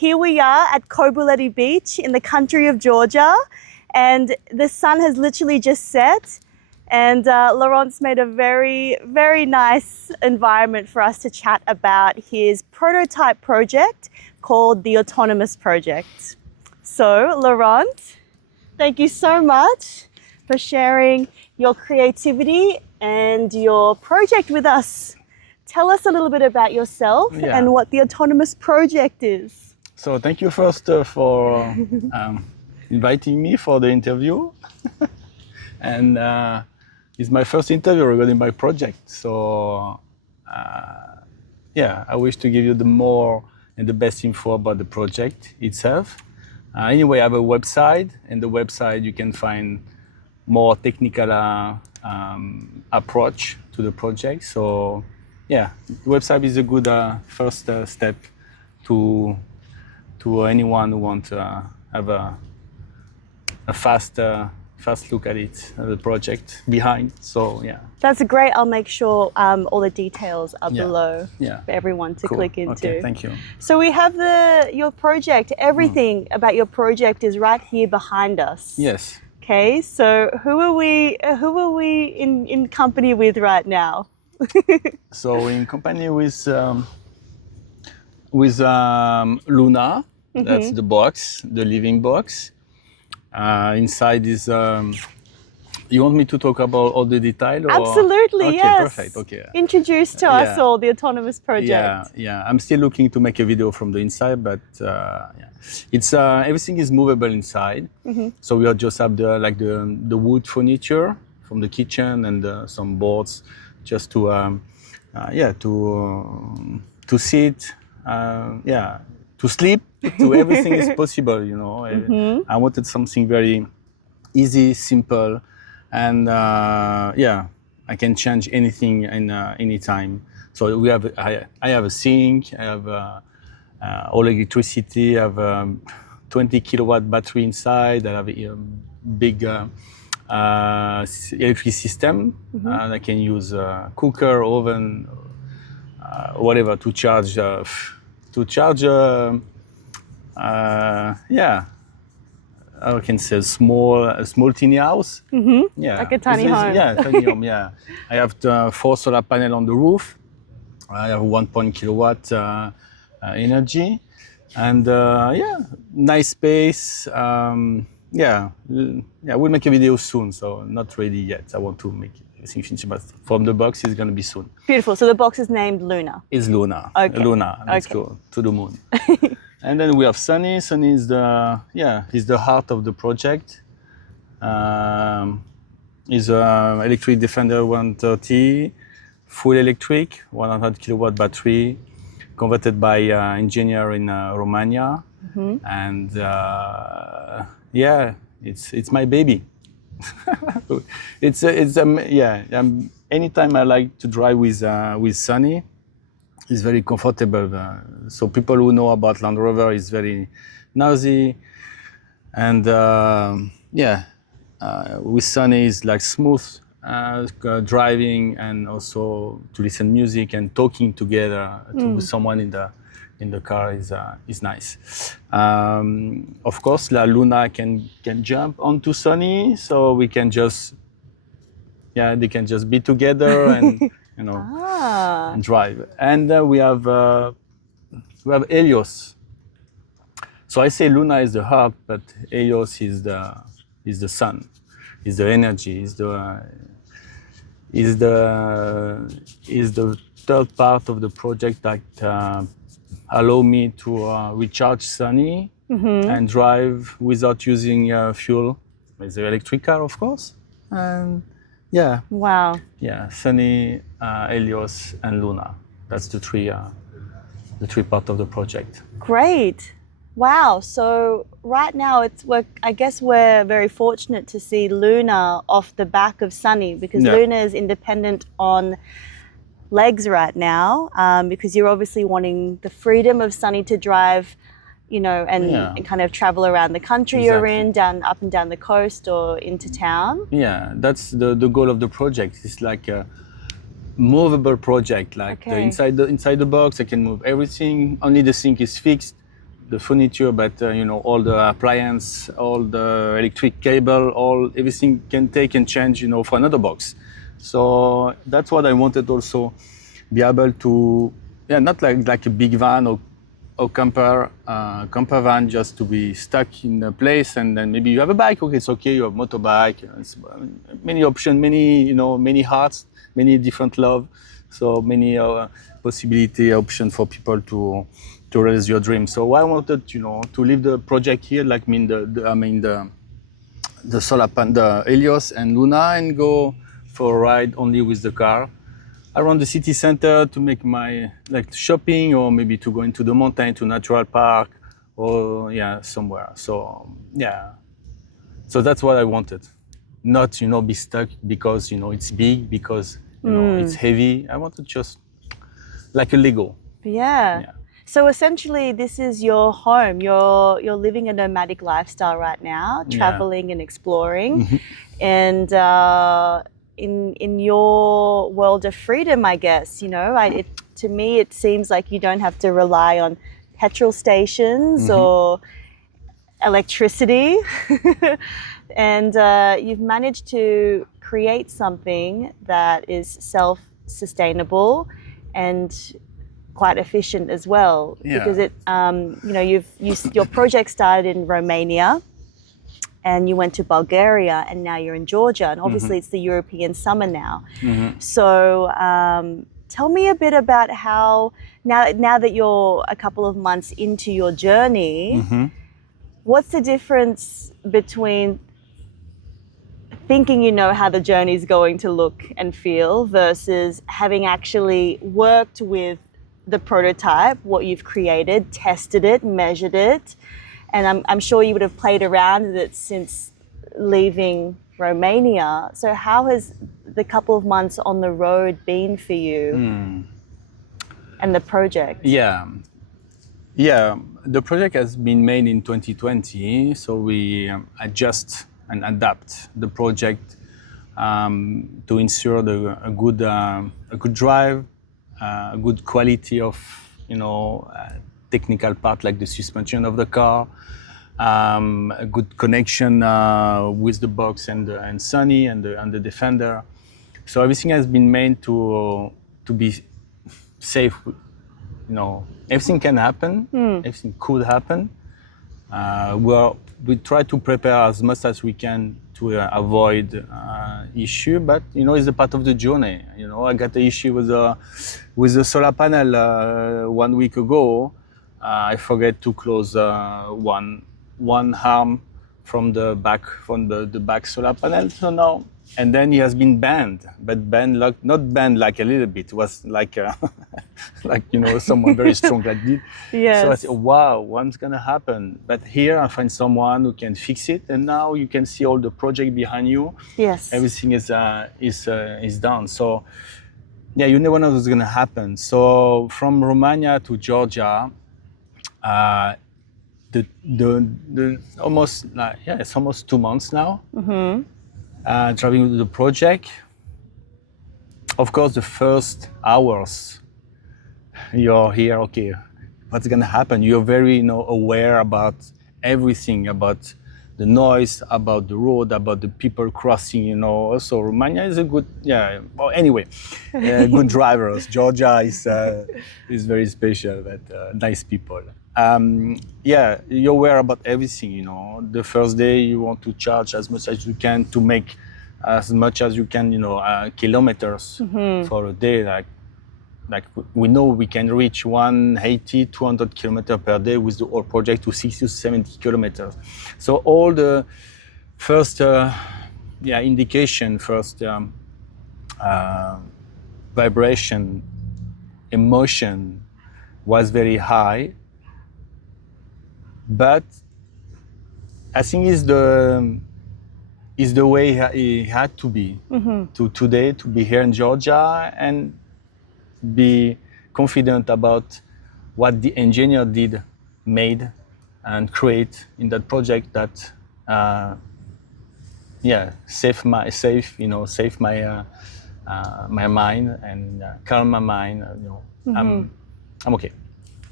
here we are at Kobuleti Beach in the country of Georgia, and the sun has literally just set. And Laurent's made a very, very nice environment for us to chat about his prototype project called the Autonomous Project. So, Laurent, thank you so much for sharing your creativity and your project with us. Tell us a little bit about yourself and what the Autonomous Project is. So thank you first for inviting me for the interview. And it's my first interview regarding my project. So I wish to give you the more and the best info about the project itself. Anyway, I have a website, and the website you can find more technical approach to the project. So the website is a good first step to anyone who wants to have a fast look at it, the project behind. So that's great. I'll make sure all the details are below for everyone to click into. Okay, thank you. So we have your project. Everything about your project is right here behind us. Yes. Okay. So who are we in company with right now? So in company with Luna. That's the box, the living box. Inside is, you want me to talk about all the detail? Or? Absolutely, okay, yes. Perfect, okay. Introduce to us all the Autonomous Project. Yeah. I'm still looking to make a video from the inside, but it's everything is movable inside. So we just have the wood furniture from the kitchen and some boards just to sit, to sleep, to everything is possible, you know. I wanted something very easy, simple, and I can change anything in any time. So I have a sink, I have all electricity, I have 20 kilowatt battery inside, I have a big electric system. I can use cooker, oven, whatever to charge. I can say a small tiny house. Like a tiny home. Tiny home. I have 4 solar panels on the roof. I have 1 kilowatt energy, and nice space. We'll make a video soon, so not ready yet. I want to make everything finished, but from the box it's gonna be soon. Beautiful. So the box is named Luna. It's Luna. Okay. Luna. Let's go to the moon. And then we have Sunny. Sunny is the heart of the project. Is a electric Defender 130, full electric, 100 kilowatt battery, converted by engineer in Romania, and it's my baby. Anytime I like to drive with Sunny, it's very comfortable. So people who know about Land Rover is very noisy, and with Sunny is like smooth driving, and also to listen music and talking together with someone in the car is nice. Of course, La Luna can jump onto Sunny, so we can just they can just be together and and drive. And we have Helios. So I say Luna is the heart, but Helios is the sun, is the energy, is the third part of the project that allow me to recharge Sunny and drive without using fuel with the electric car, of course. And wow. Sunny, Helios, and Luna. That's the three part of the project. Great. Wow. So right now I guess we're very fortunate to see Luna off the back of Sunny, because Luna is independent on legs right now, because you're obviously wanting the freedom of Sunny to drive, and kind of travel around the country you're in, up and down the coast or into town. Yeah, that's the goal of the project. It's like a movable project, inside the box I can move everything. Only the sink is fixed. the furniture, but you know, all the appliance, all the electric cable, everything can take and change, you know, for another box. So that's what I wanted also, be able to, yeah, not like a big van or camper van, just to be stuck in a place, and then maybe you have a bike, okay, it's okay, you have motorbike, it's many options, many, you know, many hearts, many different love, so many possibility option for people to realize your dream. So I wanted, you know, to leave the project here, like the solar pan, the Helios and Luna, and go for a ride only with the car around the city center to make my like shopping, or maybe to go into the mountain, to natural park, or yeah, somewhere. So yeah, so that's what I wanted. Not, you know, be stuck because, you know, it's big, because, you know, it's heavy. I wanted just like a Lego. Yeah. Yeah. So essentially, this is your home. You're living a nomadic lifestyle right now, traveling and exploring, and in your world of freedom, I guess. You know, to me, it seems like you don't have to rely on petrol stations or electricity, and you've managed to create something that is self-sustainable and quite efficient as well, because it, you know, your project started in Romania, and you went to Bulgaria, and now you're in Georgia, and obviously it's the European summer now. So tell me a bit about how now that you're a couple of months into your journey, what's the difference between thinking you know how the journey is going to look and feel versus having actually worked with the prototype, what you've created, tested it, measured it, and I'm sure you would have played around with it since leaving Romania. So how has the couple of months on the road been for you and the project? Yeah, the project has been made in 2020, so we adjust and adapt the project to ensure a good drive, a good quality of, you know, technical part like the suspension of the car, a good connection with the box and Sunny and the Defender. So everything has been made to be safe. You know, everything can happen. Everything could happen. We try to prepare as much as we can to avoid issue, but you know, it's a part of the journey. You know, I got the issue with the solar panel 1 week ago. I forget to close one arm from the back solar panel. So now, and then he has been banned, but not banned like a little bit. It was like like, you know, someone very strong that did. Yes. So I said, wow, what's gonna happen? But here I find someone who can fix it, and now you can see all the project behind you. Yes. Everything is done. So yeah, you never know what's gonna happen. So from Romania to Georgia, it's almost 2 months now. Traveling with the project. Of course, the first hours, you're here, okay, what's gonna happen? You're very, you know, aware about everything, about the noise, about the road, about the people crossing, you know. Also, Romania is a good, well, anyway, good drivers. Georgia is very special, but nice people. You're aware about everything, you know. The first day you want to charge as much as you can to make as much as you can, you know, kilometers for a day. Like we know we can reach 180, 200 kilometers per day with the whole project to 60 to 70 kilometers. So all the first indication, first vibration, emotion was very high. But I think is the way it had to be to today, to be here in Georgia and be confident about what the engineer made and create in that project that save my my mind and calm my mind. You know, I'm okay.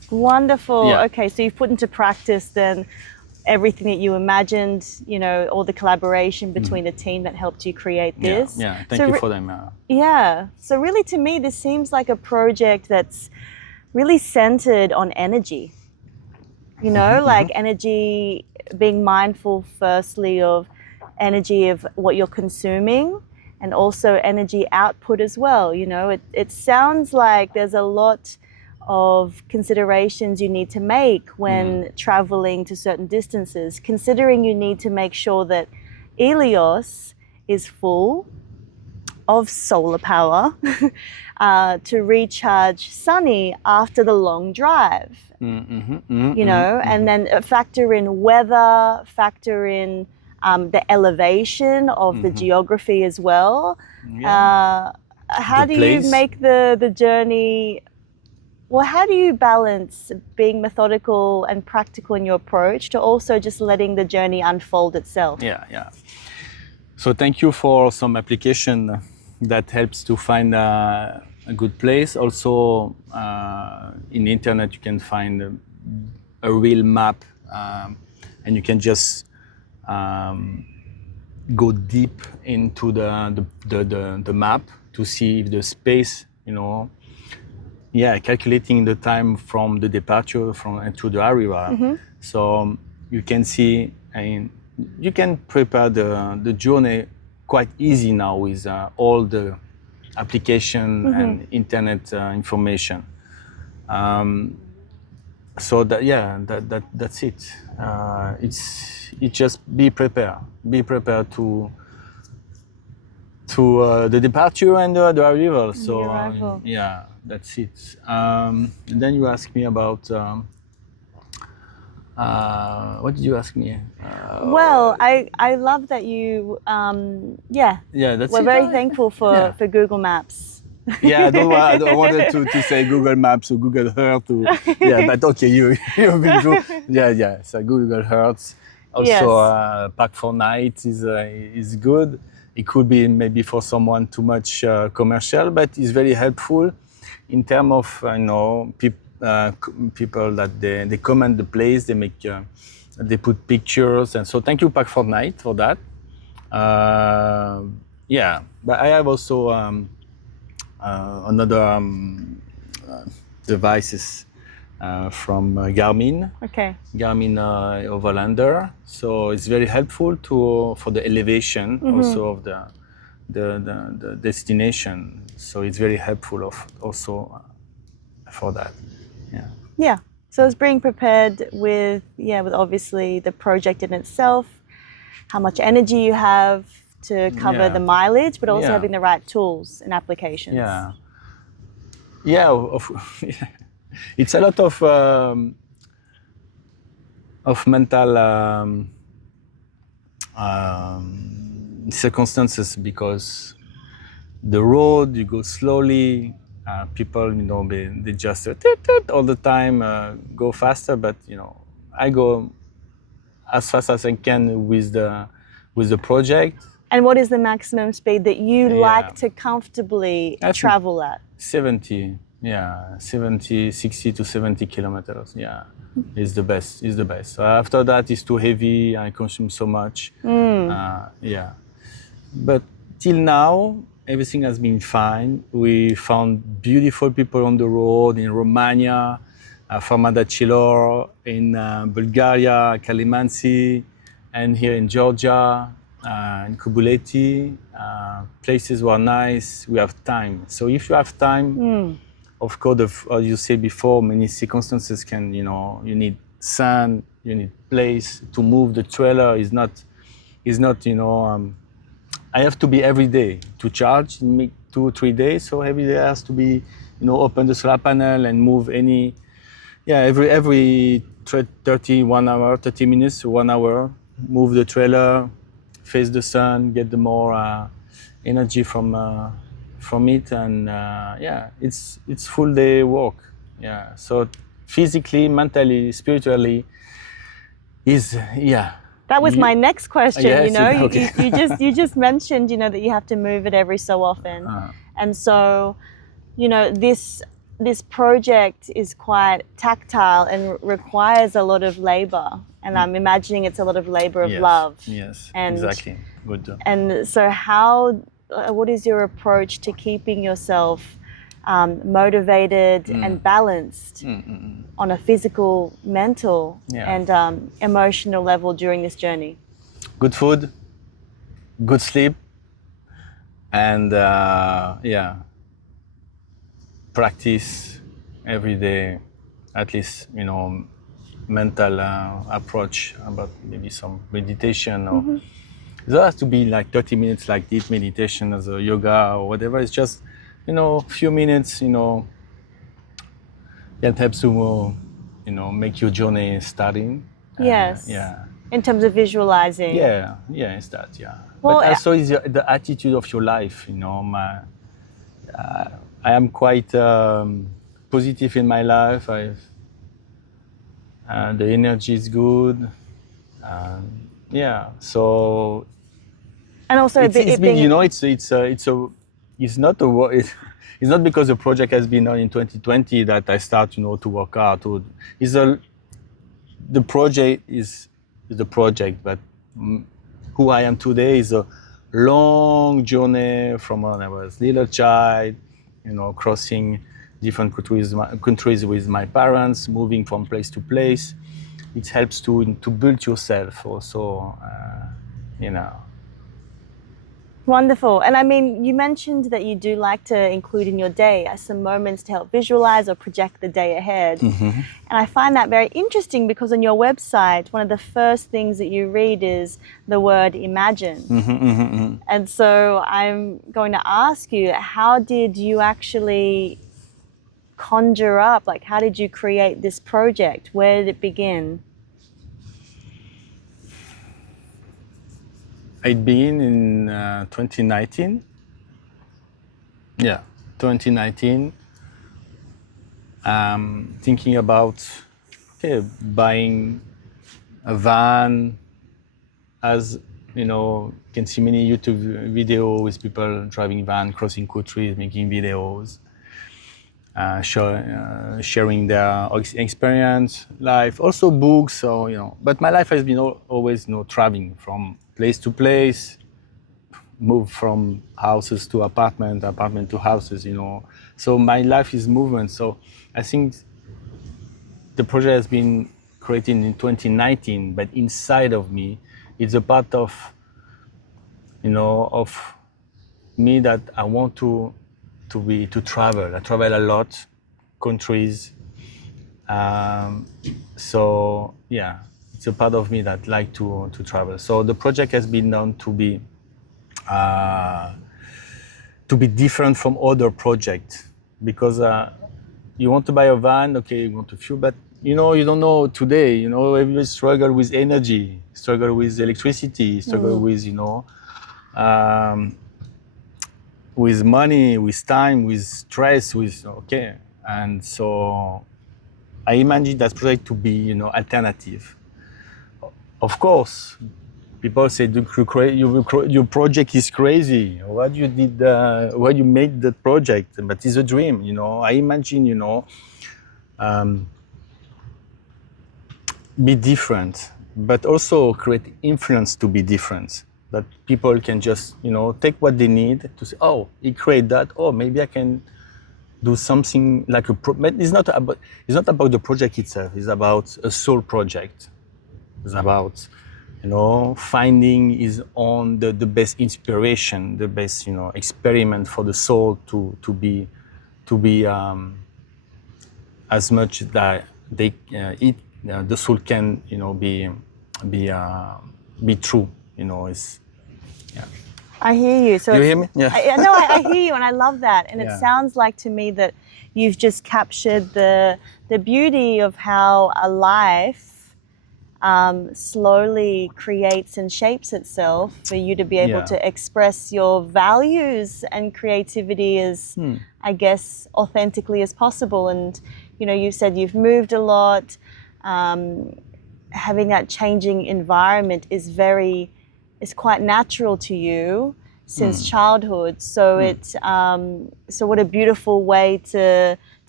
Wonderful. Yeah. Okay, so you've put into practice then everything that you imagined, all the collaboration between the team that helped you create this. Yeah. Thank you for them. Yeah. So really to me, this seems like a project that's really centered on energy. Like energy, being mindful firstly of energy of what you're consuming and also energy output as well. It sounds like there's a lot of considerations you need to make when traveling to certain distances, considering you need to make sure that Ilios is full of solar power to recharge Sunny after the long drive. And then factor in weather, factor in the elevation of the geography as well. How do you make the journey? Well, how do you balance being methodical and practical in your approach to also just letting the journey unfold itself? Yeah. So thank you for some application that helps to find a good place. Also, in the internet you can find a real map, and you can just go deep into the map to see if the space, calculating the time from the departure to the arrival. So you can see, you can prepare the journey quite easy now with all the application and internet information. So that's it. It's just be prepared to the departure and the arrival. So that's it. Then you asked me about what did you ask me? Well, I love that you that's we're it. very thankful for Google Maps. I don't wanted to say Google Maps or Google Earth. But okay, you've been through. So Google Earth. Also, Pack for Night is good. It could be maybe for someone too much commercial, but it's very helpful in terms of people that they comment the place, they make they put pictures, and so thank you Pack for Night for that. But I have also another devices from Garmin. Okay. Garmin Overlander. So it's very helpful for the elevation also of the destination. So it's very helpful also for that. Yeah. So it's being prepared with obviously the project in itself, how much energy you have to cover the mileage, but also having the right tools and applications. It's a lot of mental circumstances, because the road, you go slowly. People, they just all the time go faster, but I go as fast as I can with the project. And what is the maximum speed that you like to comfortably travel at? 70, 60 to 70 kilometers. Is the best. So after that, it's too heavy. I consume so much. But till now, everything has been fine. We found beautiful people on the road in Romania, Farmadacilor, in Bulgaria, Kalimansi, and here in Georgia, in Kubuleti. Places were nice. We have time. So if you have time, of course, as you said before, many circumstances can, you need sun, you need place to move. The trailer is not, I have to be every day to charge, make 2 or 3 days. So every day has to be, open the solar panel and move every 30 minutes, 1 hour, move the trailer, face the sun, get the more energy from it, and it's full day work. So physically, mentally, spiritually, That was my next question. Yes, you just mentioned that you have to move it every so often, and so this this project is quite tactile and requires a lot of labor. And I'm imagining it's a lot of labor of Yes, love. yes, And, exactly. Good. And so what is your approach to keeping yourself motivated and balanced on a physical, mental, and emotional level during this journey? Good food, good sleep, and practice every day, at least, mental approach about maybe some meditation or it doesn't have to be like 30 minutes like deep meditation as a yoga or whatever. It's just, a few minutes, that helps to, make your journey starting. Yes. Yeah. In terms of visualizing. Yeah, it's that, yeah. Well, but also is the attitude of your life, I am quite positive in my life. The energy is good. So and also it's not it's not because the project has been done in 2020 that I start to work out. The project is the project, but who I am today is a long journey from when I was little child, crossing different countries with my parents, moving from place to place. It helps to build yourself also, Wonderful. And I mean, you mentioned that you do like to include in your day some moments to help visualize or project the day ahead. And I find that very interesting because on your website, one of the first things that you read is the word imagine. And so I'm going to ask you, how did you actually conjure up, like how did you create this project? Where did it begin? It began in 2019. Yeah, 2019. Thinking about buying a van. As you can see many YouTube videos with people driving van, crossing countries, making videos, sharing their experience, life, also books. So but my life has been always traveling from place to place, move from houses to apartment to houses. So my life is movement. So I think the project has been created in 2019, but inside of me, it's a part of of me that I want to travel. I travel a lot, countries. So yeah, it's a part of me that like to travel. So the project has been done to be different from other projects, because you want to buy a van, okay, you want to fuel, but you don't know today. Everybody struggle with energy, struggle with electricity, struggle with money, with time, with stress, and so I imagine that project to be alternative. Of course, people say your project is crazy. What you did, why you made that project? But it's a dream. I imagine be different, but also create influence to be different. That people can just take what they need to say, oh, he created that. Oh, maybe I can do something like it's not about the project itself. It's about a soul project. It's about finding his own the best inspiration, the best experiment for the soul to be as much that they the soul can be true. It's I hear you. So you hear me? Yeah. I hear you, and I love that. And Yeah. It sounds like to me that you've just captured the beauty of how a life slowly creates and shapes itself for you to be able to express your values and creativity as, I guess, authentically as possible. And you said you've moved a lot. Having that changing environment is quite natural to you since childhood. So so what a beautiful way to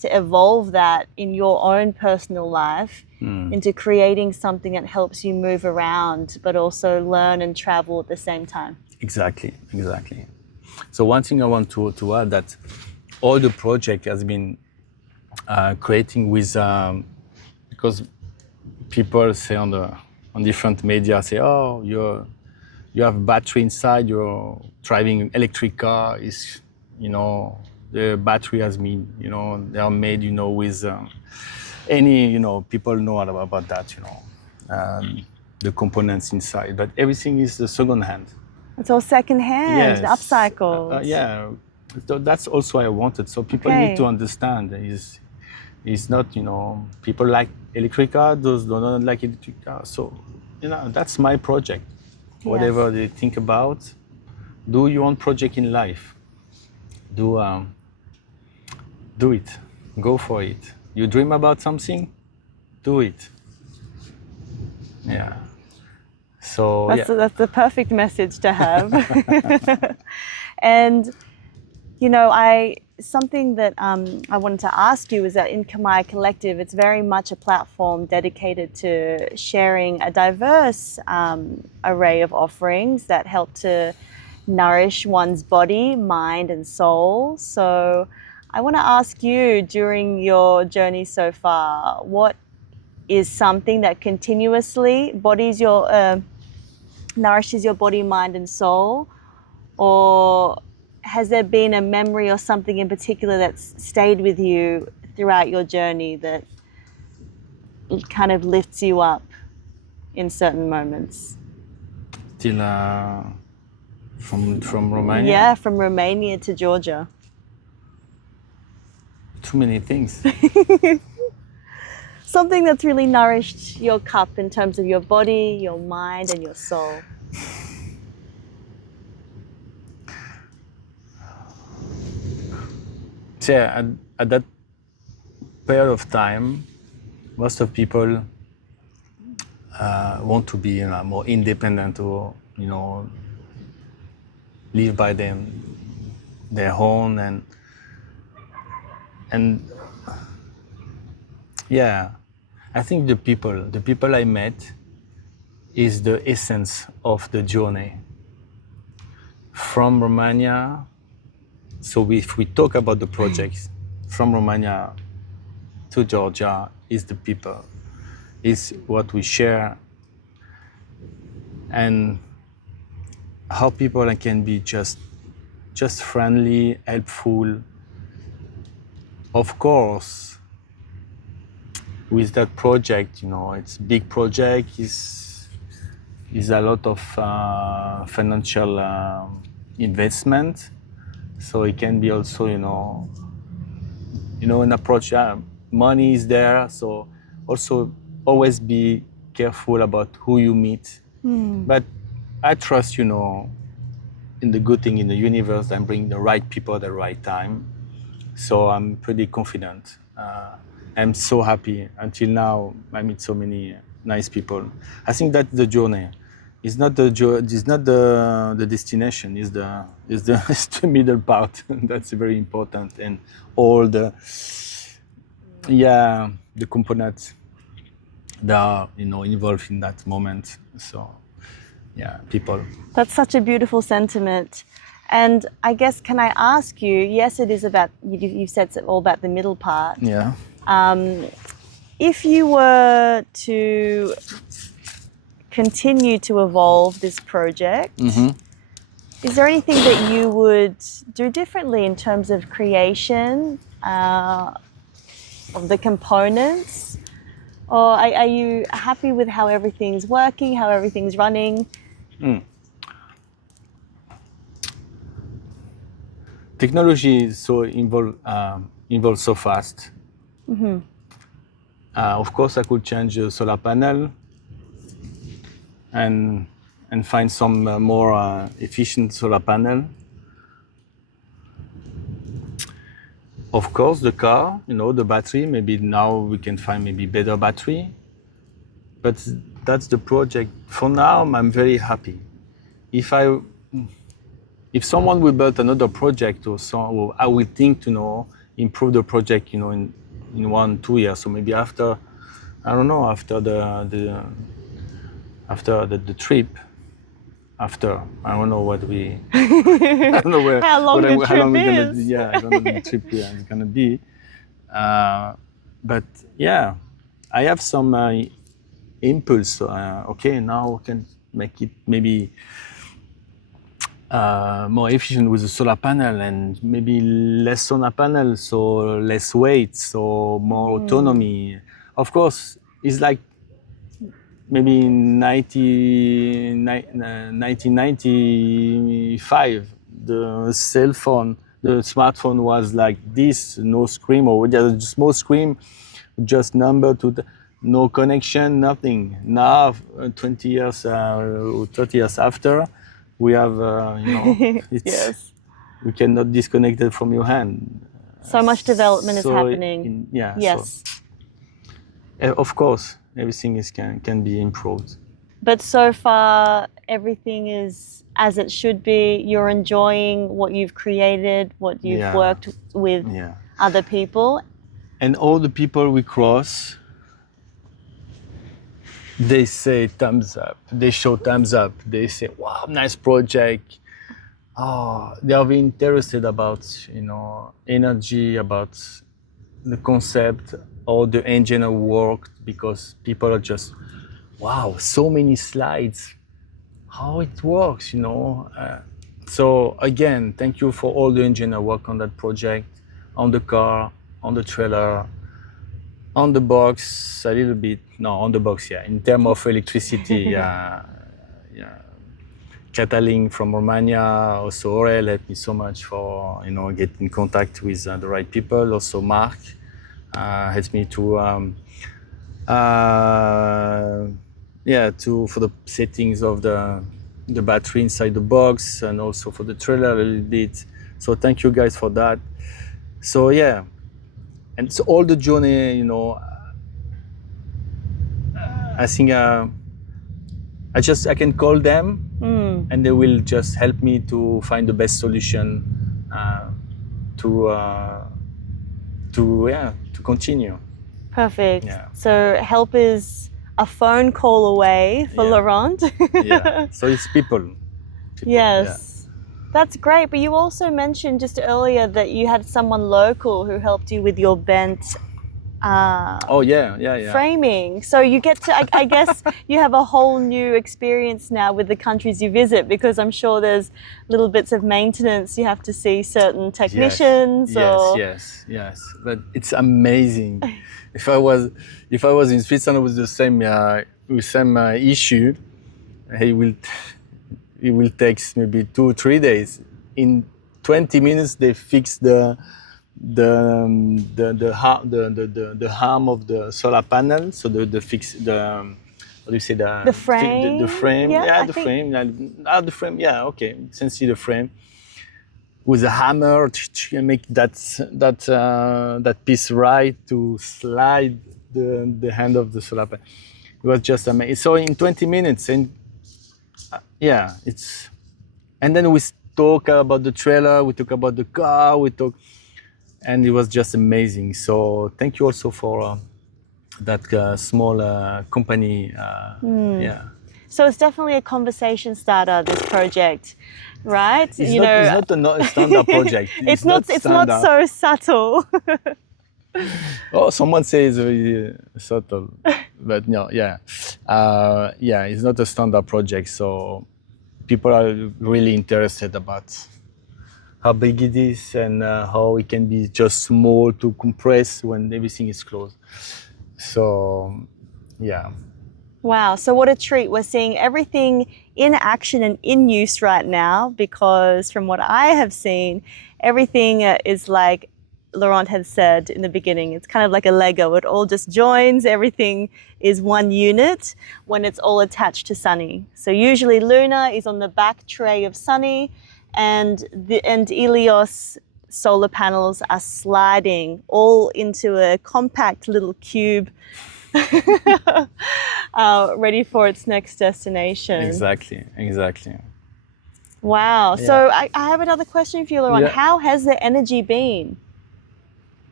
to evolve that in your own personal life into creating something that helps you move around, but also learn and travel at the same time. Exactly. So one thing I want to add that all the project has been creating with because people say on different media say, oh, you have battery inside, you're driving electric car, is the battery has been they are made with any people know about that the components inside, but everything is the second hand. It's all secondhand, Yes. upcycled. Yeah. So that's also I wanted. So people need to understand is not, people like electric cars, those do not like electric cars. So, that's my project. Yes. Whatever they think about, do your own project in life. Do it. Go for it. You dream about something, do it. Yeah. So that's the perfect message to have. And something that I wanted to ask you is that in Kamai Collective, it's very much a platform dedicated to sharing a diverse array of offerings that help to nourish one's body, mind, and soul. So I want to ask you, during your journey so far, what is something that continuously nourishes your body, mind, and soul? Or has there been a memory or something in particular that's stayed with you throughout your journey that kind of lifts you up in certain moments? Till from Romania? Yeah, from Romania to Georgia. Too many things. Something that's really nourished your cup in terms of your body, your mind, and your soul. Yeah, at that period of time, most of people want to be more independent or live by their own and yeah, I think the people I met is the essence of the journey from Romania. So if we talk about the projects from Romania to Georgia, is the people, is what we share, and how people can be just friendly, helpful. Of course, with that project, it's a big project, is a lot of financial investment. So it can be also, an approach. Money is there, so also always be careful about who you meet. But I trust, in the good thing in the universe and bring the right people at the right time. So I'm pretty confident. I'm so happy. Until now, I meet so many nice people. I think that's the journey. It's not the destination. It's the middle part. That's very important, and all the components that are involved in that moment. So people. That's such a beautiful sentiment. And I guess, can I ask you? Yes, it is about you said it's all about the middle part. Yeah. If you were to continue to evolve this project, is there anything that you would do differently in terms of creation of the components? Or are you happy with how everything's working, how everything's running? Technology is so involves so fast. Of course, I could change the solar panel and find some more efficient solar panel. Of course, the car, the battery, maybe now we can find maybe better battery. But that's the project. For now, I'm very happy. If someone will build another project or so, I will think, improve the project, in 1-2 years. So maybe after, I don't know, after the trip, after I don't know what we, I don't know where, How long the how long trip we're gonna, is. yeah, I don't know the trip is gonna be, but yeah, I have some impulse. Okay, now we can make it maybe more efficient with the solar panel, and maybe less solar panel, so less weight, so more autonomy. Of course, it's like maybe 1995, the cell phone, the smartphone was like this, no screen, or just a small screen, just number to no connection, nothing. Now, 20 years, 30 years after, we have, it's, Yes. we cannot disconnect it from your hand. So much development is So happening. Yes. Of course, everything can be improved. But so far, everything is as it should be. You're enjoying what you've created, what you've worked with other people. And all the people we cross, they say thumbs up. They show thumbs up. They say, wow, nice project. Oh, they are very interested about, energy, about the concept, all the engineer work, because people are just, wow, so many slides, how it works, So again, thank you for all the engineer work on that project, on the car, on the trailer, on the box, a little bit. No, on the box, yeah. In terms of electricity, Catalin from Romania, also Aurel helped me so much for, get in contact with the right people. Also Mark helped me to, for the settings of the battery inside the box, and also for the trailer a little bit. So thank you guys for that. So yeah, and so all the journey, I think I can call them, and they will just help me to find the best solution to continue. Perfect. Yeah. So help is a phone call away for Laurent. Yeah. So it's people. Yes. Yeah. That's great. But you also mentioned just earlier that you had someone local who helped you with your bent framing. So you get to, I guess you have a whole new experience now with the countries you visit, because I'm sure there's little bits of maintenance. You have to see certain technicians. Yes. But it's amazing. If I was in Switzerland with the same issue, it will take maybe 2-3 days. In 20 minutes, they fix the arm of the solar panel. So the frame. The frame. Yeah, the frame. The frame. Yeah. Okay. Since see the frame with a hammer to make that piece right to slide the hand of the solar panel. It was just amazing. So in 20 minutes, and and then we talk about the trailer, we talk about the car, and it was just amazing. So thank you also for that small company. So it's definitely a conversation starter, this project, right? It's not a standard project. It's not so subtle. Oh, someone says very subtle, but no, it's not a standard project. So people are really interested about how big it is and how it can be just small to compress when everything is closed. So, yeah. Wow, so what a treat. We're seeing everything in action and in use right now, because from what I have seen, everything is like Laurent had said in the beginning, it's kind of like a Lego. It all just joins, everything is one unit when it's all attached to Sunny. So usually Luna is on the back tray of Sunny, and Ilios solar panels are sliding all into a compact little cube ready for its next destination. Exactly. Wow. Yeah. So I have another question for you, Laurent. Yeah. How has the energy been?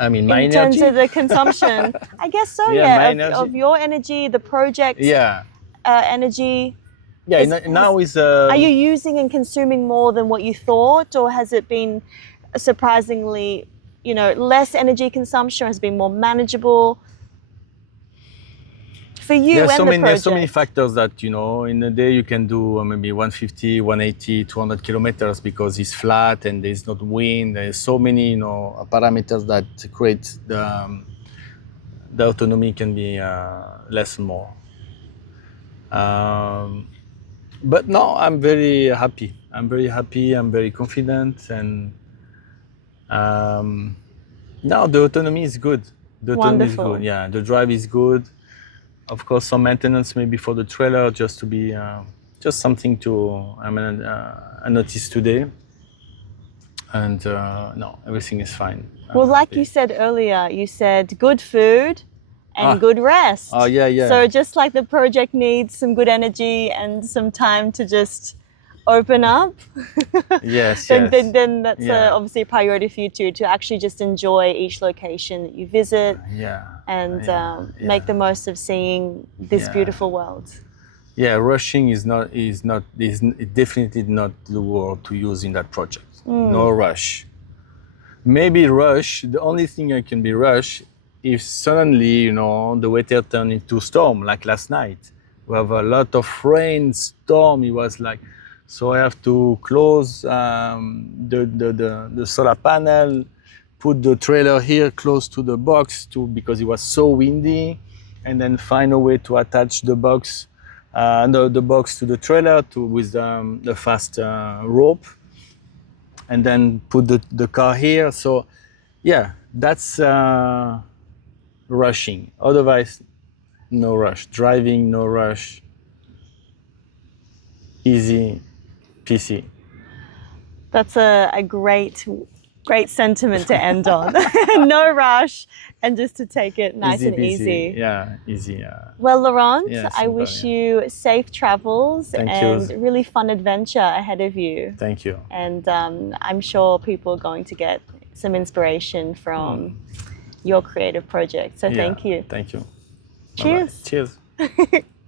I mean, my in terms energy. of the consumption. I guess so, Yeah, yeah. my Of, energy. of your energy, the project Yeah, energy. yeah. Now is Are you using and consuming more than what you thought, or has it been surprisingly, less energy consumption? Has it been more manageable for you and the there's so many project? factors that in a day you can do maybe 150, 180, 200 kilometers because it's flat and there's not wind. There's so many parameters that create the autonomy can be less and more. But no, I'm very happy. I'm very happy. I'm very confident, and now the autonomy is good. The autonomy is Wonderful. good. Yeah, the drive is good. Of course, some maintenance maybe for the trailer, just to be just something I noticed today. And no, everything is fine. Well, I'm like happy. you said earlier, you said good food and Ah. good rest. Oh, yeah. So just like the project needs some good energy and some time to just open up, Yes, then that's Yeah. obviously a priority for you too, to actually just enjoy each location that you visit Yeah. and Yeah. make the most of seeing this Yeah. beautiful world. Yeah, rushing is definitely not the word to use in that project. No rush. Maybe rush. The only thing I can be rush if suddenly the weather turned into storm like last night. We have a lot of rain, storm. It was like, so I have to close the solar panel, put the trailer here close to the box because it was so windy, and then find a way to attach the box, the box to the trailer with the fast rope, and then put the car here. So, yeah, that's rushing. Otherwise, no rush. Driving, no rush. Easy, PC. That's a great sentiment to end on. No rush, and just to take it nice and Busy. easy. Yeah, easy. Yeah. Well, Laurent, Yeah, I simple, wish yeah. you safe travels Thank and you. really fun adventure ahead of you. Thank you. And I'm sure people are going to get some inspiration from your creative project. So Yeah, thank you. Thank you. Cheers. Bye-bye. Cheers.